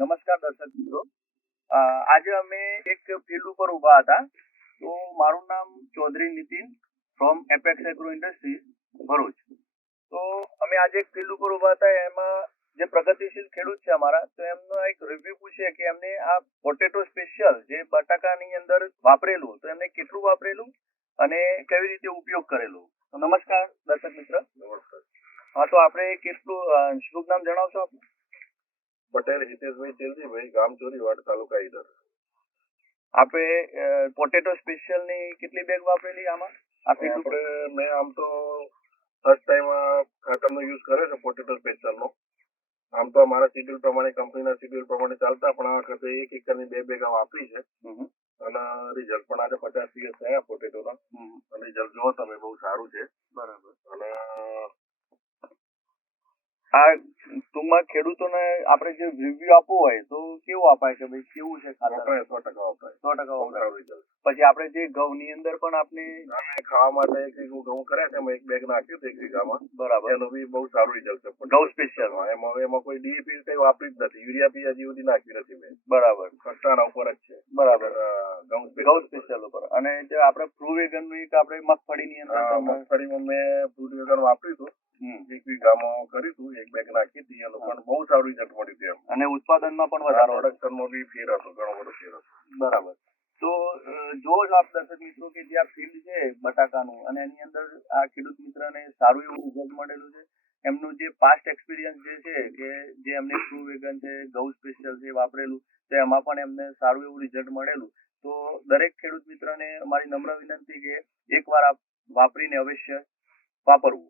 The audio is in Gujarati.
નમસ્કાર દર્શક મિત્રો. આજે અમે એક ફિલ્ડ ઉપર ઊભા હતા. તો મારું નામ Chaudhary Nitin from Apex Agro Industries Bharuch. તો અમે આજે એક ફિલ્ડ ઉપર ઊભા હતા, એમાં જે પ્રગતિશીલ ખેડૂત છે અમારા, તો એમનો એક રિવ્યુ પૂછીએ કે એમને આ પોટેટો સ્પેશિયલ જે બટાકાની અંદર વાપરેલું, તો એમને કેટલું વાપરેલું અને કેવી રીતે ઉપયોગ કરેલો. તો નમસ્કાર દર્શક મિત્ર. નમસ્કાર. હા, તો આપણે કેટલું શુભ નામ જણાવશો આપ? પટેલ હિતેશભાઈ ચેલજીભાઈ, ગામ ચોરીવાડ, તાલુકા ઈડર. આપણે પોટેટો સ્પેશિયલ ની કેટલી બેગ વાપરેલી આમાં? મેં આમ તો ફર્સ્ટ ટાઈમ ખાતરનો યુઝ કર્યો છે પોટેટો સ્પેશિયલનો. આમ તો અમારા શિડ્યુલ પ્રમાણે, કંપનીના શિડ્યુલ પ્રમાણે ચાલતા, પણ આ વખતે 1 એકરની 2 બેગા વાપરી છે અને રિઝલ્ટ પણ આજે 50 દિવસ થયા પોટેટોના. અને રિઝલ્ટ જોવો તમે, બહુ સારું છે. બરાબર. અને આ ટૂંકમાં ખેડૂતોને આપણે જે રિવ્યુ આપવું હોય તો કેવું અપાય કે ભાઈ કેવું છે ખાતર? 100% વપરાય. 100% વપરાય. સારું રિઝલ્ટ. પછી આપણે જે ઘઉંની અંદર પણ આપણે ખાવા માટે 1 વીઘું ઘઉં કર્યા છે, એમાં 1 બેગ નાખ્યું હતું 1 વીઘામાં. બરાબર. એનું બી બહુ સારું રિઝલ્ટ છે. ઘઉં સ્પેશિયલ એમાં કોઈ ડીએપી કઈ વાપરી જ નથી, યુરિયા બી હજી સુધી નાખી નથી મેં. બરાબર. કટ્ટાના ઉપર જ છે. બરાબર. ઘઉં સ્પેશિયલ ઉપર. અને જે આપણે ફ્રૂ વેગનનું એક આપણે મગફળીની અંદર મગફળીમાં મેં ફ્રૂટ વેગન વાપર્યું હતું. 1 વીઘામાં કર્યું હતું, 1 બેગ નાખી હતી, એનું પણ બહુ સારું રિઝલ્ટ મળ્યું હતું. અને ઉત્પાદનમાં પણ વધારો, પ્રોડક્શનમાં બી ફેર હતો, ઘણો બધો ફેર હતો. બરાબર. તો જો આપ દર્શક મિત્રો કે જે આ ફિલ્ડ છે બટાકાનું, અને એની અંદર આ ખેડૂત મિત્રને સારું એવું રિઝલ્ટ મળેલું છે. એમનું જે પાસ્ટ એક્સપિરિયન્સ જે છે કે જે એમને ફ્રૂ વેગન છે, ઘઉં સ્પેશિયલ છે વાપરેલું, તો એમાં પણ એમને સારું એવું રિઝલ્ટ મળેલું. તો દરેક ખેડૂત મિત્રને અમારી નમ્ર વિનંતી કે એકવાર આપ વાપરીને અવશ્ય વાપરવું.